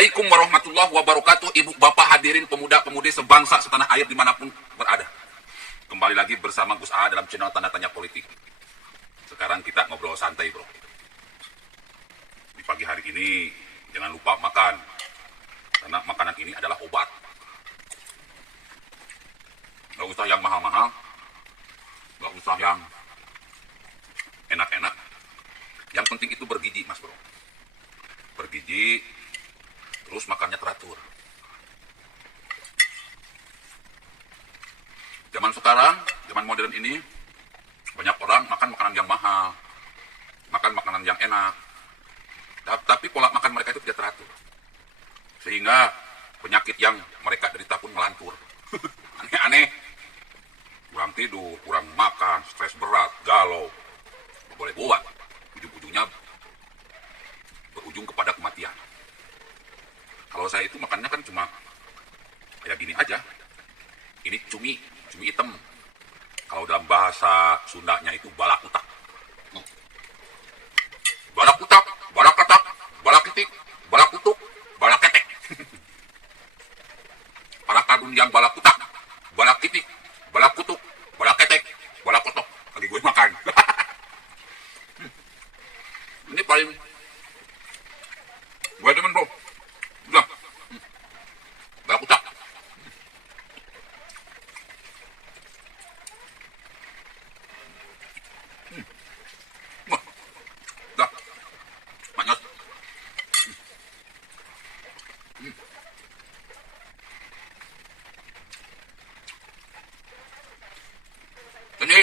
Assalamualaikum warahmatullahi wabarakatuh. Ibu bapak hadirin pemuda-pemudi sebangsa setanah air dimanapun berada. Kembali lagi bersama Gus A dalam channel Tanda Tanya Politik. Sekarang kita ngobrol santai bro. Di pagi hari ini jangan lupa makan, karena makanan ini adalah obat. Gak usah yang mahal-mahal, gak usah yang enak-enak. Yang penting itu bergizi mas bro. Bergizi, terus makannya teratur. Zaman sekarang, zaman modern ini, banyak orang makan makanan yang mahal, makan makanan yang enak, tapi pola makan mereka itu tidak teratur. Sehingga penyakit yang mereka derita pun melantur. Aneh-aneh. Kurang tidur, kurang makan, stres berat, galau. Tidak boleh buat. Ujung-ujungnya berujung kepada kematian. Kalau saya itu makannya kan cuma kayak gini aja. Ini cumi hitam. Kalau dalam bahasa Sundanya itu balakutak. Balakutak, balakatak, balakitik, balakutuk, balaketek. Para kadun yang balakutak, balakitik, balakutuk, balaketek, balakotok. Lagi gue makan. Ini paling gue demen bro. Udah. Balakutak. Wah. Udah. Manyos. Jadi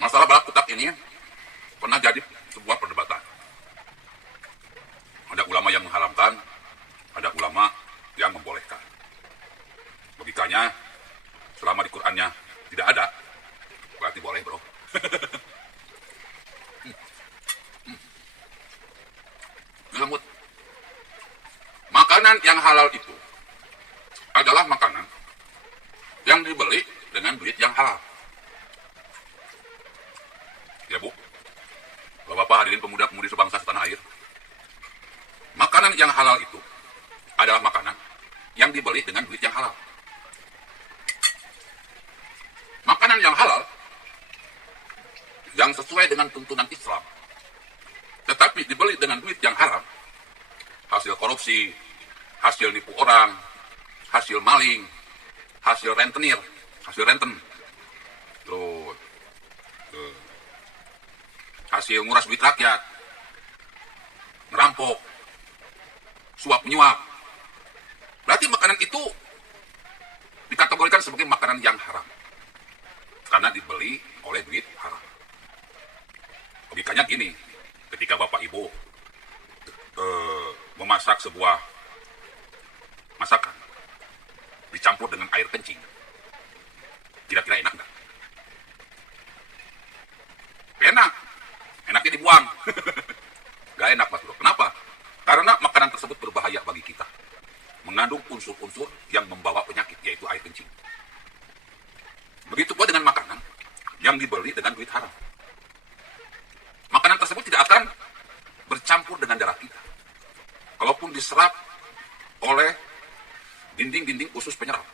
masalah balakutak ini pernah jadi sebuah perdebatan. Ada ulama yang mengharamkan, ada ulama yang membolehkan. Logikanya, selama di Qur'annya tidak ada, berarti boleh bro. Ngelemut. Makanan yang halal itu adalah makanan yang dibeli dengan duit yang halal. Ya bu, bapak-bapak hadirin pemuda-pemudi sebangsa setanah air. Makanan yang halal itu adalah makanan yang dibeli dengan duit yang halal. Makanan yang halal yang sesuai dengan tuntunan Islam, tetapi dibeli dengan duit yang haram, hasil korupsi, hasil nipu orang, hasil maling, hasil rentenir, hasil renten, terus hasil nguras duit rakyat, ngerampok, suap menyuap. Berarti makanan itu dikategorikan sebagai makanan yang haram karena dibeli oleh duit haram. Logikanya gini, ketika bapak ibu memasak sebuah masakan dicampur dengan air kencing, kira-kira enak nggak? Enak, enaknya dibuang. Gak enak mas bro. Kenapa? Karena makanan tersebut berbahaya bagi kita, mengandung unsur-unsur yang membawa penyakit, yaitu air kencing. Begitu pula dengan makanan yang dibeli dengan duit haram. Makanan tersebut tidak akan bercampur dengan darah kita. Kalaupun diserap oleh dinding-dinding usus penyerap,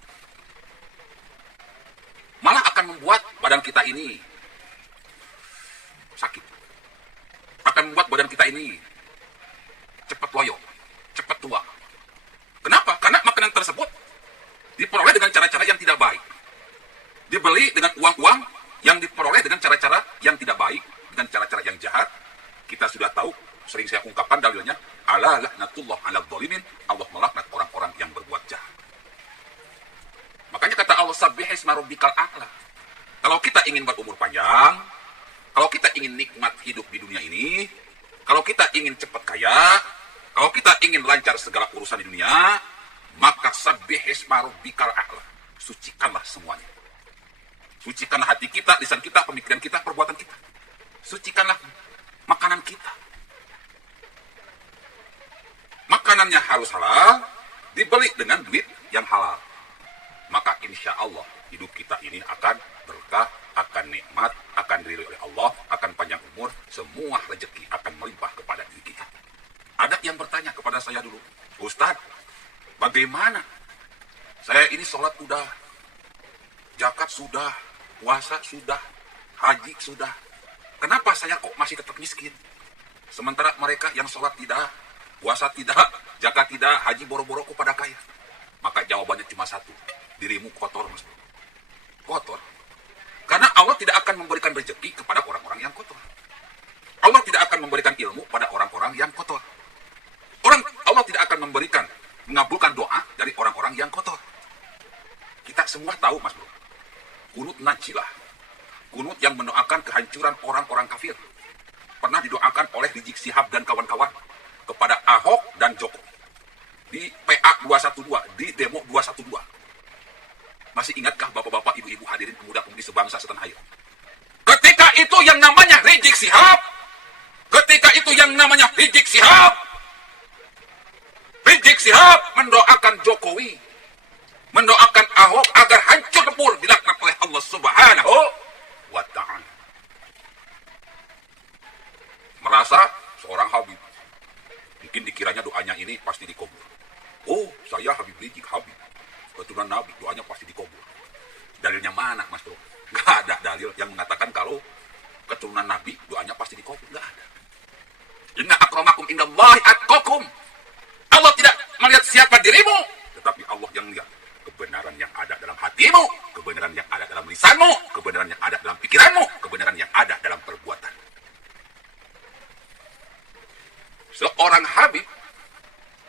malah akan membuat badan kita ini sakit. Akan membuat badan kita ini cepat loyo, cepat tua. Kenapa? Karena makanan tersebut diperoleh dengan cara-cara yang tidak baik. Dibeli dengan uang-uang yang diperoleh dengan cara-cara yang tidak baik, dengan cara-cara yang jahat. Kita sudah tahu, sering saya ungkapkan dalilnya, ala laknatullah ala dzalimin, Allah melaknat orang-orang yang berbuat jahat. Makanya kata Allah, sabbihisma rabbikal a'la. Kalau kita ingin berumur panjang, kalau kita ingin nikmat hidup di dunia ini, kalau kita ingin cepat kaya, kalau kita ingin lancar segala urusan di dunia, maka sabbihisma rabbikal a'la. Sucikanlah semuanya. Sucikanlah hati kita, lisan kita, pemikiran kita, perbuatan kita. Sucikanlah makanan kita. Makanannya harus halal, dibeli dengan duit yang halal. Maka insya Allah hidup kita ini akan berkah, akan nikmat, akan diridhoi oleh Allah, akan panjang umur, semua rezeki akan melimpah kepada diri kita. Ada banyak yang bertanya kepada saya dulu, Ustadz, bagaimana? Saya ini sholat udah, zakat sudah, puasa sudah, haji sudah. Kenapa saya kok masih tetap miskin? Sementara mereka yang sholat tidak, puasa tidak, zakat tidak, haji boro-boro kok pada kaya. Maka jawabannya cuma satu, dirimu kotor, Mas. Kotor. Karena Allah tidak akan memberikan rezeki kepada orang-orang yang kotor. Allah tidak akan memberikan ilmu pada orang-orang yang kotor. Allah tidak akan mengabulkan doa dari orang-orang yang kotor. Kita semua tahu, Mas Bro, kunut najilah, kunut yang mendoakan kehancuran orang-orang kafir, pernah didoakan oleh Rizik Syihab dan kawan-kawan kepada Ahok dan Joko di PA 212, di demo 212. Masih ingatkah bapak-bapak, ibu-ibu, hadirin pemuda-pemudi sebangsa setanah air? Ketika itu yang namanya Rizik Syihab, Rizik Syihab mendoakan Jokowi, mendoakan Ahok agar hancur lebur dilaknat oleh Allah Subhanahu wa Ta'ala. Merasa seorang Habib, mungkin dikiranya doanya ini pasti dikabul. Oh, saya Habib Rizik, Habib keturunan Nabi, doanya pasti dikabul. Dalilnya mana, Mas Bro? Gak ada dalil yang mengatakan kalau keturunan Nabi doanya pasti dikabul. Gak ada. Inna akramakum indallahi atqakum. Allah tidak melihat siapa dirimu, tetapi Allah yang melihat kebenaran yang ada dalam hatimu, kebenaran yang ada dalam lisanmu, kebenaran yang ada dalam pikiranmu, kebenaran yang ada dalam perbuatan. Seorang Habib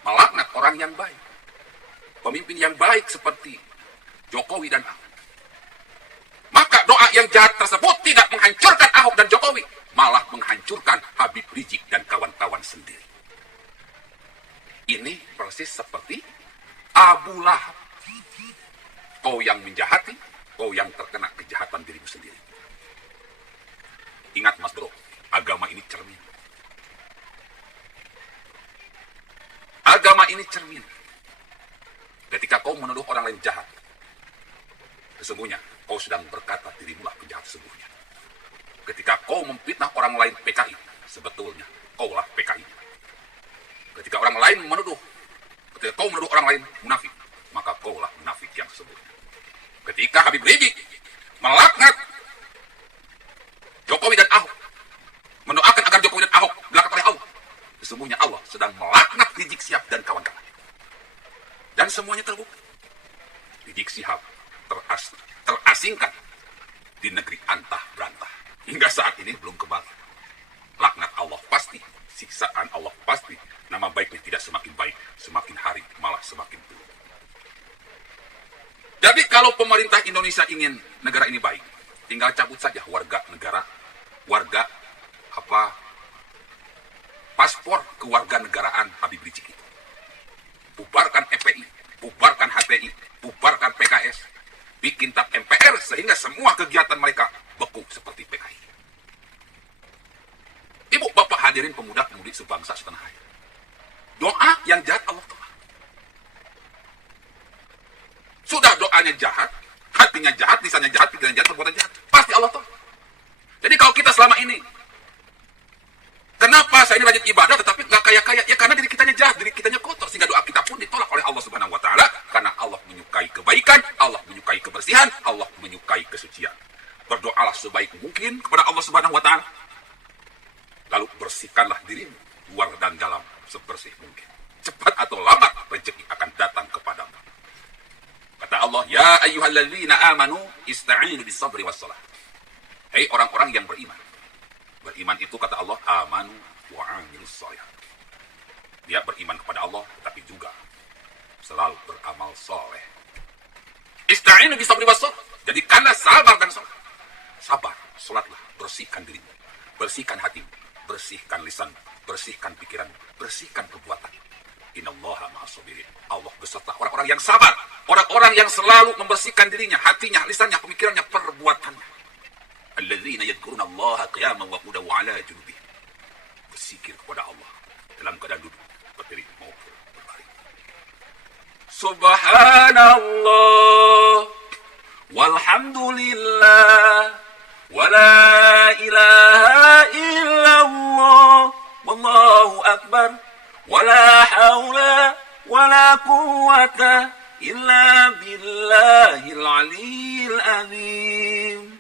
melaknat orang yang baik, pemimpin yang baik seperti Jokowi dan Ahok. Maka doa yang jahat tersebut tidak menghancurkan Ahok dan Jokowi, malah menghancurkan Habib Rizik dan kawan-kawan sendiri. Ini persis seperti Abu Lahab. Kau yang menjahati, kau yang terkena kejahatan dirimu sendiri. Ingat, Mas Bro, agama ini cermin. Agama ini cermin. Ketika kau menuduh orang lain jahat, sesungguhnya kau sedang berkata dirimulah penjahat sesungguhnya. Ketika kau memfitnah orang lain PKI, sebetulnya kaulah PKI. Ketika orang lain ketika kau menuduh orang lain munafik, maka kaulah munafik yang sesungguhnya. Ketika Habib Rizik melaknat Jokowi dan Ahok, mendoakan agar Jokowi dan Ahok dilaknat oleh Allah, sesungguhnya Allah sedang melaknat Rizik Syihab dan kawan-kawan. Dan semuanya terbukti. Rizik Syihab terasingkan di negeri antah berantah. Hingga saat ini belum kembali. Laknat Allah pasti, siksaan Allah pasti. Nama baiknya tidak semakin baik, semakin hari malah semakin buruk. Jadi kalau pemerintah Indonesia ingin negara ini baik, tinggal cabut saja paspor kewarganegaraan Habib Rizik itu. Bubarkan FPI, bubarkan HTI, bubarkan PKS, bikin tap MPR sehingga semua kegiatan mereka beku seperti PKI. Ibu bapak hadirin pemuda-pemudi sebangsa setanah air. Doa yang jahat Allah tolak. Sudah doanya jahat, hatinya jahat, lisannya jahat, pikirannya jahat, perbuatan jahat, pasti Allah tolak. Jadi kalau kita selama ini, kenapa saya ini rajin ibadah tetapi nggak kaya-kaya? Ya karena diri kitanya jahat, diri kitanya kotor, sehingga doa kita pun ditolak oleh Allah Subhanahu wa Ta'ala. Karena Allah menyukai kebaikan, Allah menyukai kebersihan, Allah menyukai kesucian. Berdoalah sebaik mungkin kepada Allah Subhanahu wa Ta'ala. Lalu bersihkanlah dirimu, luar dan dalam, sebersih mungkin. Cepat atau lambat rezeki akan datang kepadamu. Kata Allah, ya ayyuhalladzina amanu ista'inu bis-sabri was-salah. Hei orang-orang yang beriman. Beriman itu kata Allah, amanu wa amilus shalihat. Dia beriman kepada Allah tetapi juga selalu beramal soleh. Ista'inu bis-sabri was-salah. Jadikanlah sabar dan salat. Sabar, salatlah, bersihkan dirimu, bersihkan hatimu, bersihkan lisan, bersihkan pikiran, bersihkan perbuatan. Innallaha ma'as-sabirin. Allah beserta orang-orang yang sabar, orang-orang yang selalu membersihkan dirinya, hatinya, lisannya, pemikirannya, perbuatannya. Alladzina yadhkuruna Allaha qiyaman wa qu'udan wa 'ala junubihim. Berzikir kepada Allah dalam keadaan duduk, berdiri maupun berbaring. Subhanallah walhamdulillah wa la ilaha illallah wallahu akbar wa ولا قوة إلا بالله العلي العظيم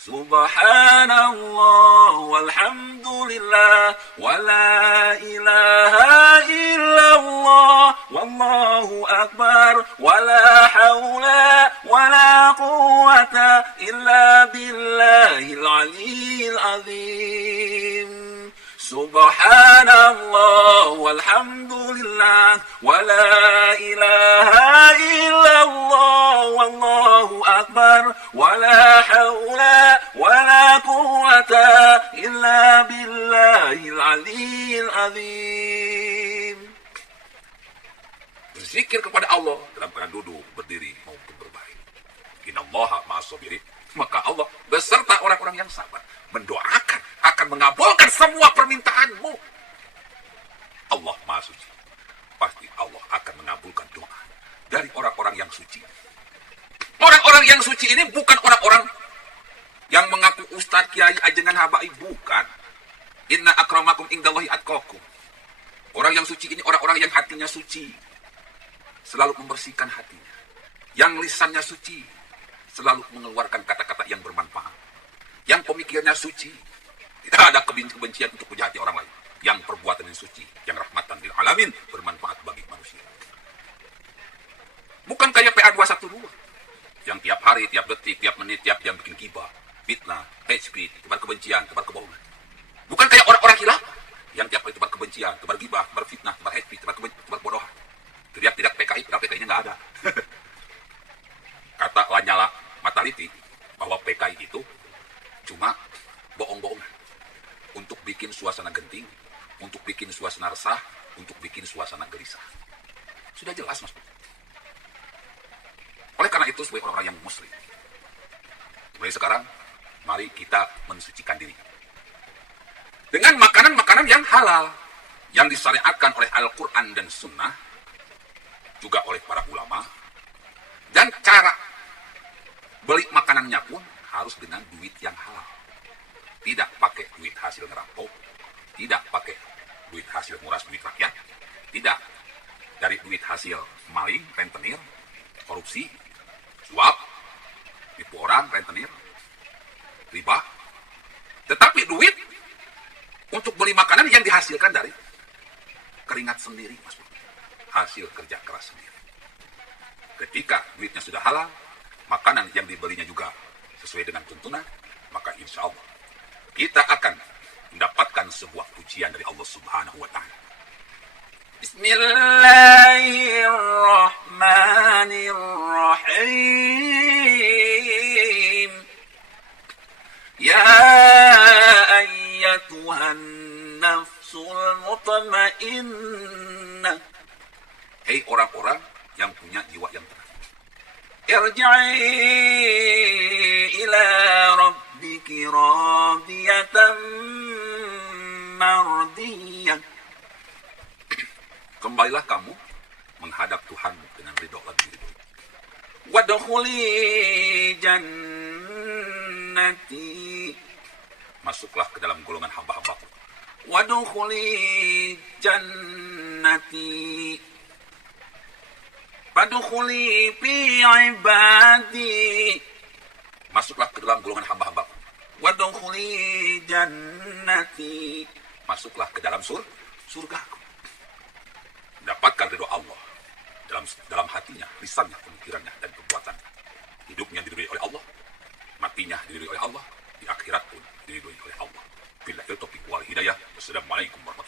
سبحان الله والحمد لله ولا إله إلا الله والله أكبر ولا حول ولا قوة إلا بالله العلي العظيم سبحان الله والحمد لله ولا إله إلا الله والله أكبر ولا حول ولا قوة إلا بالله العلي العظيم. Berzikir kepada Allah dalam keadaan duduk, berdiri maupun berbaring. Innallaha ma'as sabirin. Maka Allah beserta orang-orang yang sabar mendoakan akan mengabulkan semua permintaanmu. Allah Maha Suci. Pasti Allah akan mengabulkan doa dari orang-orang yang suci. Orang-orang yang suci ini bukan orang-orang yang mengaku ustadz, kiai, ajengan, habaib, bukan. Inna akramakum indallahi atqakum. Orang yang suci ini orang-orang yang hatinya suci, selalu membersihkan hatinya. Yang lisannya suci, selalu mengeluarkan kata-kata yang bermanfaat. Yang pemikirannya suci, tidak ada kebencian untuk menjahati orang lain. Yang perbuatannya suci, yang rahmatan lil alamin, bermanfaat bagi manusia. Bukan kayak PA212 yang tiap hari, tiap detik, tiap menit, tiap jam bikin gibah, fitnah, hate speech, tebar kebencian, tebar kebohongan. Bukan kayak orang-orang hilaf yang tiap hari tebar kebencian, tebar gibah, tebar fitnah, tebar hate speech, tebar kebodohan. Tidak PKI, padahal PKI-nya nggak ada. Kata Lanyala Mataliti bahwa PKI itu cuma bohong-bohongan untuk bikin suasana genting, untuk bikin suasana resah, untuk bikin suasana gelisah. Sudah jelas, Mas. Oleh karena itu, sebagai orang-orang yang muslim, mulai sekarang, mari kita mensucikan diri dengan makanan-makanan yang halal, yang disyariatkan oleh Al-Quran dan Sunnah, juga oleh para ulama. Dan cara beli makanannya pun harus dengan duit yang halal. Tidak pakai duit hasil ngerampok, tidak pakai duit hasil nguras duit rakyat, tidak dari duit hasil maling, rentenir, korupsi, suap, tipu orang, rentenir, riba. Tetapi duit untuk beli makanan yang dihasilkan dari keringat sendiri, Mas. Hasil kerja keras sendiri. Ketika duitnya sudah halal, makanan yang dibelinya juga sesuai dengan tuntunan, maka insya Allah kita akan mendapatkan sebuah pujian dari Allah Subhanahu wa Ta'ala. Bismillahirrahmanirrahim. Ya ayyatuhan nafsul mutmainnah. Hei orang-orang yang punya jiwa yang tenang. Irji'i ila rabbiki radiyatan mardiyah. Kembalilah kamu menghadap Tuhanmu dengan ridho lagi ridho. Wadkhuli jannati. Masuklah ke dalam golongan hamba-hambaku. Wadkhuli jannati. Fadkhuli fi ibadi. Masuklah ke dalam golongan hamba-hambaku. Wadkhuli jannati. Masuklah ke dalam surgaku. Dapatkan ridho Allah dalam hatinya, lisannya, pemikirannya, dan perbuatannya. Hidupnya diridhoi oleh Allah, matinya diridhoi oleh Allah, di akhirat pun diridhoi oleh Allah. Billahi taufiq wal hidayah. Wassalamualaikum warahmatullahi wabarakatuh.